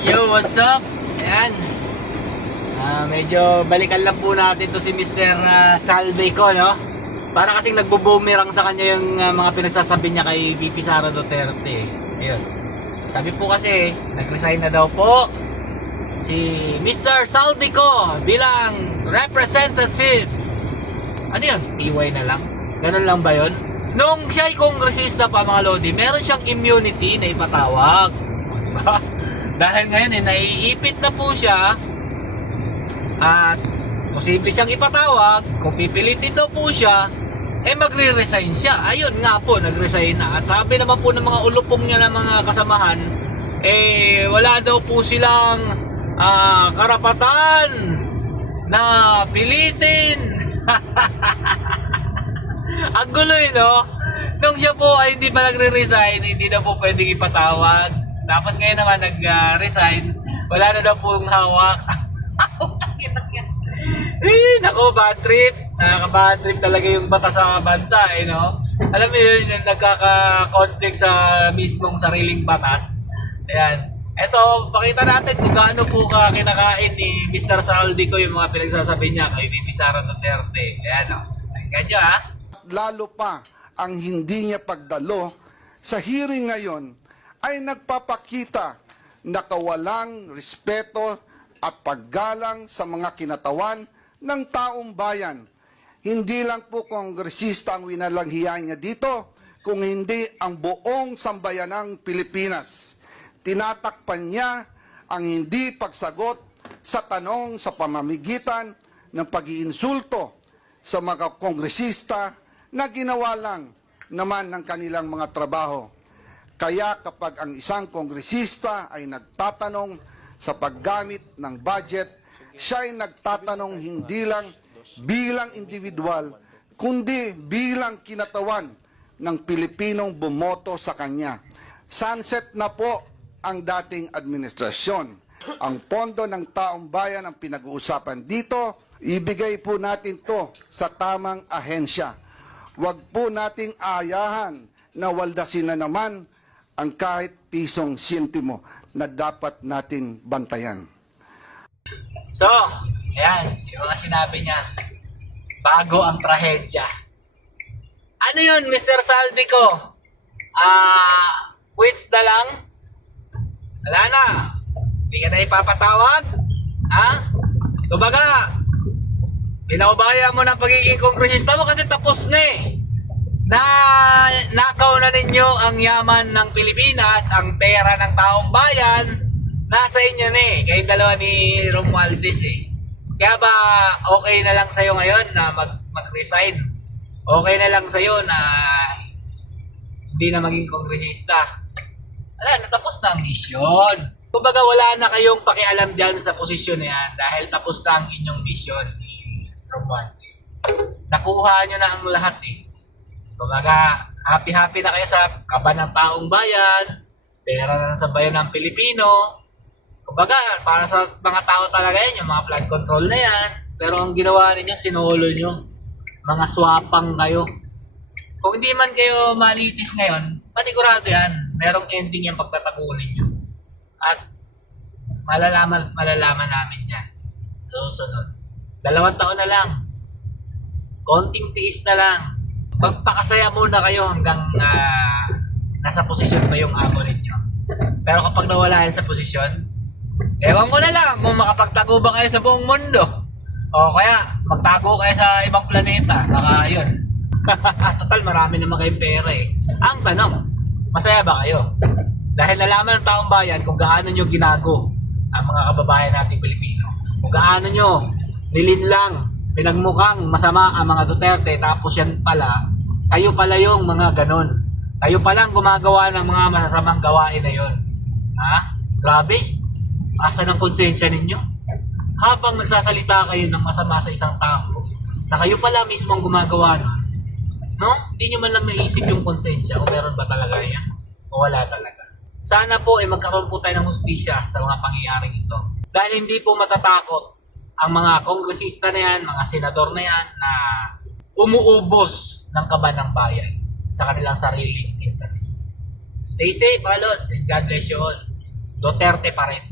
Yo, what's up? Ayan. Ah, medyo balikan lang po natin to si Mr. ah, Salve ko, no? Para kasing nagbo-boomerang sa kanya yung ah, mga pinagsasabi niya kay VP Sara Duterte. Ayun. Sabi po kasi, nag-resign na daw po si Mr. Saldico bilang representatives. Ano yun? PY na lang? Ganun lang ba yun? Nung siya ay kongresista pa mga Lodi, meron siyang immunity na ipatawag. Diba? Dahil ngayon eh, naiipit na po siya at posible siyang ipatawag, kung pipilitin daw po siya, eh magre-resign siya. Ayun nga po, nag-resign na. At sabi naman po ng mga ulupong niya ng mga kasamahan, eh wala daw po silang ah, karapatan na pilitin. Ang gulo eh, no? Nung siya po ay hindi pa nagre-resign, hindi na po pwedeng ipatawag. Tapos ngayon naman nag-resign, wala na daw pong hawak. eh, nako, bad trip. Nakaka-bad trip talaga yung bata sa bansa, eh, no? Alam mo yun, yung nagkaka-conflict sa mismong sariling batas. Ayan. Ito, pakita natin kung gaano po ka kinakain ni Mr. Saldi ko yung mga pinagsasabi niya kay Bibi Sara Duterte. Ayan, o. Pakinggan nyo, ha? lalo pa ang hindi niya pagdalo sa hearing ngayon ay nagpapakita na kawalang respeto at paggalang sa mga kinatawan ng taong bayan. Hindi lang po kongresista ang winalanghiyan niya dito, kung hindi ang buong sambayanang Pilipinas. Tinatakpan niya ang hindi pagsagot sa tanong sa pamamigitan ng pag-iinsulto sa mga kongresista na ginawa lang naman ng kanilang mga trabaho. Kaya kapag ang isang kongresista ay nagtatanong sa paggamit ng budget, siya ay nagtatanong hindi lang bilang individual, kundi bilang kinatawan ng Pilipinong bumoto sa kanya. Sunset na po ang dating administrasyon. Ang pondo ng taong bayan ang pinag-uusapan dito, ibigay po natin to sa tamang ahensya. Huwag po nating ayahan na waldasin na naman ang kahit pisong sintimo na dapat natin bantayan. So, ayan, yung mga sinabi niya, bago ang trahedya. Ano yun, Mr. Saldi ko? Ah, quits na lang? Wala na. Hindi ka na ipapatawag? Ha? Kumbaga, pinaubaya mo ng pagiging kongresista mo kasi tapos na eh. Na nakaw na ninyo ang yaman ng Pilipinas, ang pera ng taong bayan, nasa inyo na eh. Kayong dalawa ni Romualdez eh. Kaya ba okay na lang sa'yo ngayon na mag, mag-resign? Okay na lang sa'yo na hindi na maging kongresista? Wala, natapos na ang mission. Kumbaga wala na kayong pakialam dyan sa posisyon na yan dahil tapos na ang inyong mission ni Romualdez. Nakuha nyo na ang lahat eh. Kumbaga, happy-happy na kayo sa kaba ng taong bayan, pera na sa bayan ng Pilipino. Kumbaga, para sa mga tao talaga yan, yung mga flood control na yan. Pero ang ginawa ninyo, sinolo nyo. Mga swapang kayo. Kung hindi man kayo malitis ngayon, panigurado yan. Merong ending yung pagtatagunin nyo. At malalaman, malalaman namin yan. Susunod. Dalawang taon na lang. Konting tiis na lang. Magpakasaya muna kayo hanggang ah, nasa posisyon pa yung amo ninyo. Pero kapag nawala yan sa posisyon, ewan ko na lang kung makapagtago ba kayo sa buong mundo. O kaya, magtago kayo sa ibang planeta. Baka yun. Total, marami naman kayong pera eh. Ang tanong, masaya ba kayo? Dahil nalaman ng taong bayan kung gaano nyo ginago ang mga kababayan nating Pilipino. Kung gaano nyo nilinlang, pinagmukhang masama ang mga Duterte tapos yan pala, kayo pala yung mga ganon. Kayo palang gumagawa ng mga masasamang gawain na yon. Ha? Grabe. Asa ng konsensya ninyo? Habang nagsasalita kayo ng masama sa isang tao, na kayo pala mismo ang gumagawa nun, no? Hindi nyo man lang naisip yung konsensya o meron ba talaga yan? O wala talaga. Sana po ay magkaroon po tayo ng hustisya sa mga pangyayaring ito. Dahil hindi po matatakot ang mga kongresista na yan, mga senador na yan na umuubos ng kaba ng bayan sa kanilang sariling interest. Stay safe, Alods, and God bless you all. Duterte pa rin.